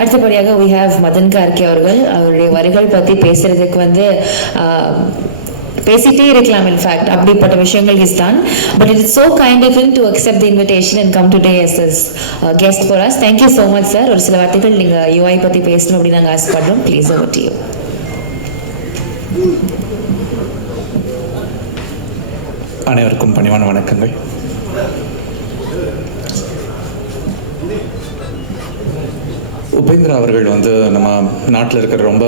அடுத்தபடியாக we have Madan Kharge அவர்கள். அவருடைய வரிகள் பற்றி பேசுறதுக்கு பேசிட்டே இருக்கலாம். இன்ஃபேக்ட் அப்படிப்பட்ட விஷயங்கள் is done. But it is so kind of him to accept the invitation and come today as his guest for us. Thank you so much sir. ஒரு சில வார்த்தைகள் நீங்க UI பத்தி பேசணும் அப்படி நாங்கள் ஆசைப்படுறோம். Please over to you. அனைவருக்கும் பணிவான வணக்கங்கள். உபேந்திரா அவர்கள் நம்ம நாட்டில் இருக்கிற ரொம்ப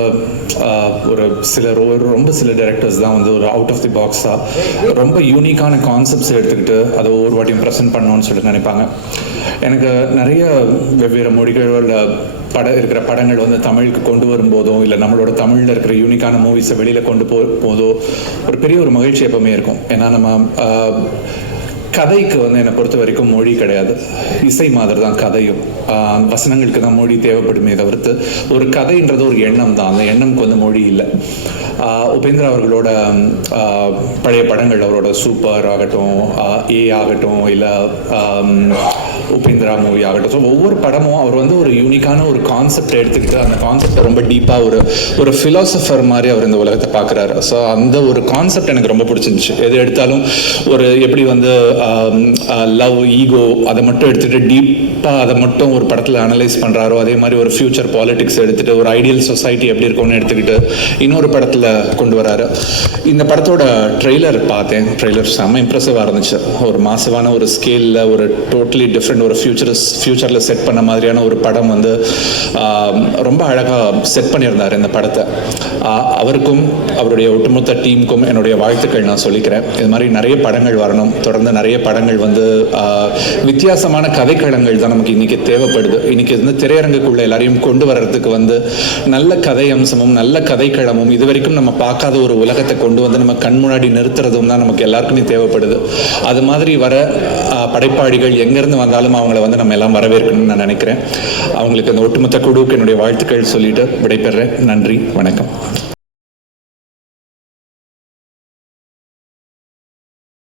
சில டைரக்டர்ஸ் தான் ஒரு அவுட் ஆஃப் தி பாக்ஸாக ரொம்ப யூனிக்கான கான்செப்ட்ஸ் எடுத்துக்கிட்டு அதை ஒவ்வொரு வாட்டியும் ப்ரெசென்ட் பண்ணணும்னு சொல்லிட்டு நினைப்பாங்க. எனக்கு நிறைய வெவ்வேறு மொழிகளில் இருக்கிற படங்கள் தமிழுக்கு கொண்டு வரும்போதோ இல்லை நம்மளோட தமிழில் இருக்கிற யூனிக்கான மூவிஸை வெளியில் கொண்டு போதோ ஒரு பெரிய ஒரு மகிழ்ச்சி எப்பவுமே இருக்கும். ஏன்னா நம்ம கதைக்கு என்னை பொறுத்த வரைக்கும் மொழி கிடையாது, இசை மாதிரி தான் கதையும். வசனங்களுக்கு தான் மொழி தேவைப்படுமே தவிர்த்து ஒரு கதைன்றது ஒரு எண்ணம் தான். அந்த எண்ணம்க்கு மொழி இல்லை. உபேந்திரா அவர்களோட பழைய படங்கள், அவரோட சூப்பர் ஆகட்டும், ஏ ஆகட்டும், இல்லை உபேந்திரா மூவி ஆகட்டும், ஸோ ஒவ்வொரு படமும் அவர் ஒரு யூனிக்கான ஒரு கான்செப்ட் எடுத்துக்கிட்டு அந்த கான்செப்டை ரொம்ப டீப்பாக ஒரு ஃபிலாசபர் மாதிரி அவர் இந்த உலகத்தை பார்க்குறாரு. ஸோ அந்த ஒரு கான்செப்ட் எனக்கு ரொம்ப பிடிச்சிருந்துச்சு. எது எடுத்தாலும் எப்படி லவ், ஈகோ அதை மட்டும் எடுத்துகிட்டு டீப்பாக அதை மட்டும் ஒரு படத்தில் அனலைஸ் பண்ணுறாரோ, அதே மாதிரி ஒரு ஃபியூச்சர் பாலிடிக்ஸ் எடுத்துகிட்டு ஒரு ஐடியல் சொசைட்டி எப்படி இருக்கும்னு எடுத்துக்கிட்டு இன்னொரு படத்தில் கொண்டு வராரு. இந்த படத்தோட ட்ரெய்லர் பார்த்தேன். ட்ரெய்லர் செம்ம இம்ப்ரெசிவாக இருந்துச்சு. ஒரு மாசமான ஒரு ஸ்கேலில் ஒரு டோட்டலி டிஃப்ரெண்ட் ஒரு ஃபியூச்சரில் செட் பண்ண மாதிரியான ஒரு படம் ரொம்ப அழகாக செட் பண்ணியிருந்தார் இந்த படத்தை. அவருக்கும் அவருடைய ஒட்டுமொத்த டீமுக்கும் என்னுடைய வாழ்த்துக்கள் நான் சொல்லிக்கிறேன். இது மாதிரி நிறைய படங்கள் வரணும். தொடர்ந்து நிறைய படங்கள் வித்தியாசமான கதைக்களங்கள் தான் நமக்கு இன்னைக்கு தேவைப்படுது. இன்னைக்கு திரையரங்குக்குள்ள எல்லாரையும் கொண்டு வர்றதுக்கு நல்ல கதை அம்சமும் நல்ல கதைக்களமும் இதுவரைக்கும் நம்ம பார்க்காத ஒரு உலகத்தை கொண்டு நம்ம கண் முன்னாடி நிறுத்துறதும் தான் நமக்கு எல்லாருக்குமே தேவைப்படுது. அது மாதிரி வர படைப்பாளிகள் எங்கேருந்து வந்தாலும் அவங்கள நம்ம எல்லாம் வரவேற்கணும்னு நான் நினைக்கிறேன். அவங்களுக்கு அந்த ஒட்டுமொத்த குழுவுக்கு என்னுடைய வாழ்த்துக்கள் சொல்லிட்டு விடைபெறேன். நன்றி, வணக்கம்.